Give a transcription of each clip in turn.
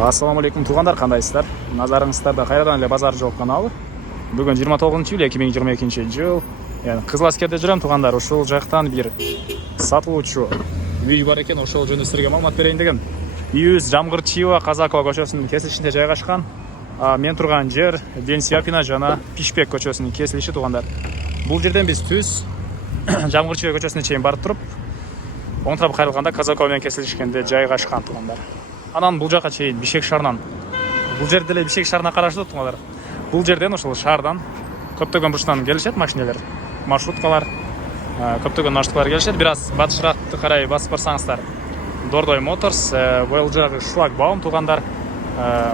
Assalamu алейкум туғандар, қандайсыздар? Назарыңыздарда қайрадан эле базар жол каналы. Бүгін 29 июль 2022 жыл. Yani Кызыласкерде жүрем туғандар. Ошол жақтан бир сатылуучу үй бар екен, ошол жөнүндө силерге маалымат берейин деген. Үйүбүз Жамгырчиева Казакова көчөсүнүн кесилишинде жайгашкан. Мен турган жер Денсияпина жана Пишпек көчөсүнүн кесилиши туғандар. Бул жерден биз түз Жамгырчиева көчөсүнө чейин барып туруп, оң тарапка кайрылганда Казакова менен кесилишкенде жайгашкан туғандар. Анан бул жака чейин Бишкек шаарынан. Бул жерде эле Бишкек шаарына караштуу туңалар. Бул жерден ошол шаардан көптөгөн бурчтан келишет машиналар, маршруткалар, көптөгөн маршруткалар келишет. Бир аз батышыраакты карай басып барсаңыздар, Дордой Моторс, бул жагы Шлагбаум тугандар,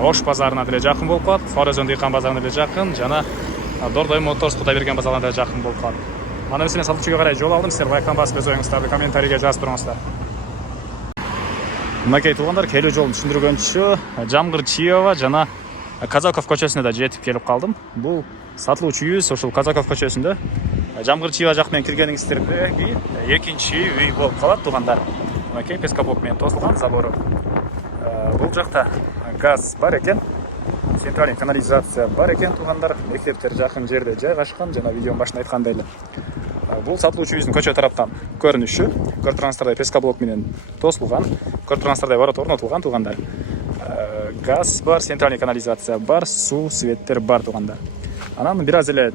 Ош базарына деле жакын болуп калат, Сарыөзөн дыйкан базарына деле жакын, жана Дордой Моторс Кудайберген базарына деле жакын болуп калат. Аны мен сатуучуга карай жол алдым, силер лайктан басып өз оюңуздарды комментарийге жазып туруңуздар. Мынакей туғандар, келүү жолун түшүндүргөнчү Жамгырчиева жана Казаков көчөсүнө да жетип келип калдым. Бул сатылуучу үйүбүз ошол Казаков көчөсүндө. Жамгырчиева жак менен киргениңиздерде экинчи үй болуп калат туғандар. Мынакей пескоблок менен тосулган забору. Бул жакта газ бар экен, центральный канализация бар экен туғандар. Мектептер жакын жерде жайгашкан, жана видеонун башында айткандай эле. Бул сатылуучу үйүбүздүн көчө тараптан көрүнүшү. Көрүп тургансыздардай пескоблок менен тосулган, көрүп тургансыздардай ворот орнотулган туғандар. Газ бар, центральный канализация бар, суу, светтер бар туғандар. Анан бир аз эле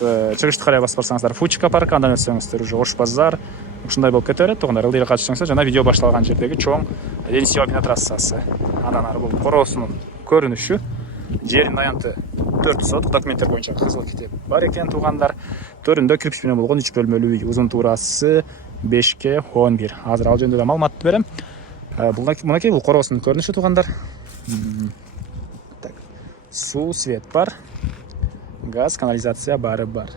чыгышты карай басып барсаңыздар, Фучка парк, андан өтсөңүздөр уже Ош базар ушундай болуп кете берет туғандар. Ылдый катышсаңыздар, жана видео башталган жердеги чоң Денсияпина трассасы. Андан ары бул короосунун көрүнүшү. Жердин аянты 4 соток, документтер боюнча кызыл китеп бар экен туғандар. Төрүндө кирпич менен болгон 3 бөлмөлүү үй, узун туурасы 5-11. Азыр ал жөнүндө да маалыматты берем. Мынакей бул короосунун көрүнүшү туғандар. Так, суу, свет бар, газ, канализация баары бар.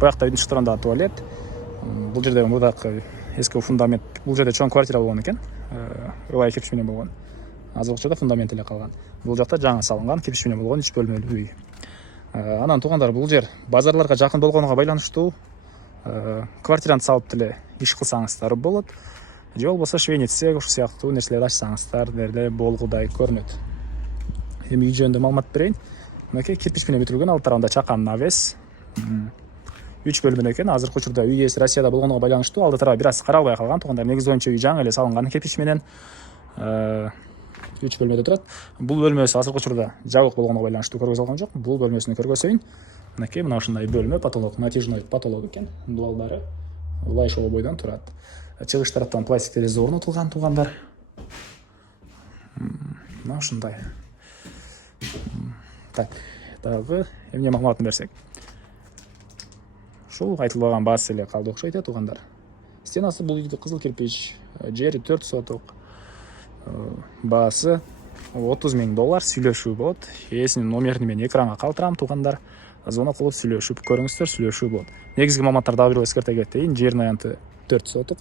Буякта үйдүн шыктырында туалет. Бул жерде мурдакы эски фундамент, бул жерде чоң квартира болгон экен. Ылай кирпич менен болгон. Азыркы учурда фундамент эле калган. Бул жакта жаңы салынган кирпич менен болгон 3 бөлмөлүү үй. Анан туғандар, бул жер базарларга жакын болгонуга байланыштуу квартираны салып деле иш кылсаңыздар болот. Же болбосо швейнице ушул сыяктуу нерселерди ачсаңыздар деле болгудай көрүнөт. Эми үй жөнүндө маалымат берейин. Мынакей кирпич менен бүтүрүлгөн, ал тарабында чакан навес. 3 бөлмөлүү экен. Азыркы учурда үй ээси Россияда болгонуга байланыштуу алды тарабы бир аз каралбай калган туғандар. Негизи боюнча үй жаңы эле салынган кирпич менен 3 бөлмөдө турат. Бул бөлмөсү азыркы учурда жабык болгонуга байланыштуу көргөзө алган жок. Бул бөлмөсүнү көргөзөйүн. Мынакей мына ушундай бөлмө, потолок, натяжной потолок экен. Дуалдары ылай ошол бойдон турат. Чыгыш тараптан пластик терезе орнотулган туғандар. Мына ушундай. Так, дагы эмне маалыматын берсек. Ушул айтылбаган баасы эле калды окшойт туғандар. Стенасы бул үйдө кызыл кирпич, жери 4 соток. Баасы $30 000 сүйлөшүү болот. Ээсинин номерин мен экранга калтырам туғандар. Звонок кылып сүйлөшүп көрүңүздөр, сүйлөшүү болот. Негизги маалыматтар дагы бир эскерте кетейин. Жердин аянты 4 соток.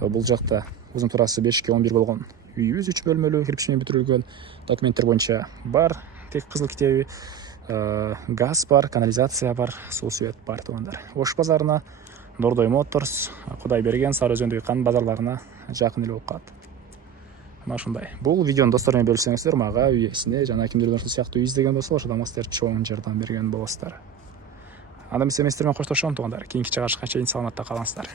Бул жакта узун туурасы 5-11 болгон үйүбүз 3 бөлмөлүү кирпич менен бүтүрүлгөн. Документтер боюнча бар, тек кызыл китеби, газ бар, канализация бар, суу, свет бар туғандар. Ош базарына, Дордой Моторс, Кудайберген, Сарыөзөн дыйкан базарларына жакын эле болуп калат. Мына ушундай. Бул видеону достор менен бөлүшсөңүздөр, мага, үй ээсине жана кимдирден ушул сыяктуу үй издеген болсо, ошодон силер чоң жардам берген болосуздар. Анда мен сиздер менен коштошом туғандар. Кийинки чыгарышка чейин саламатта калыңыздар.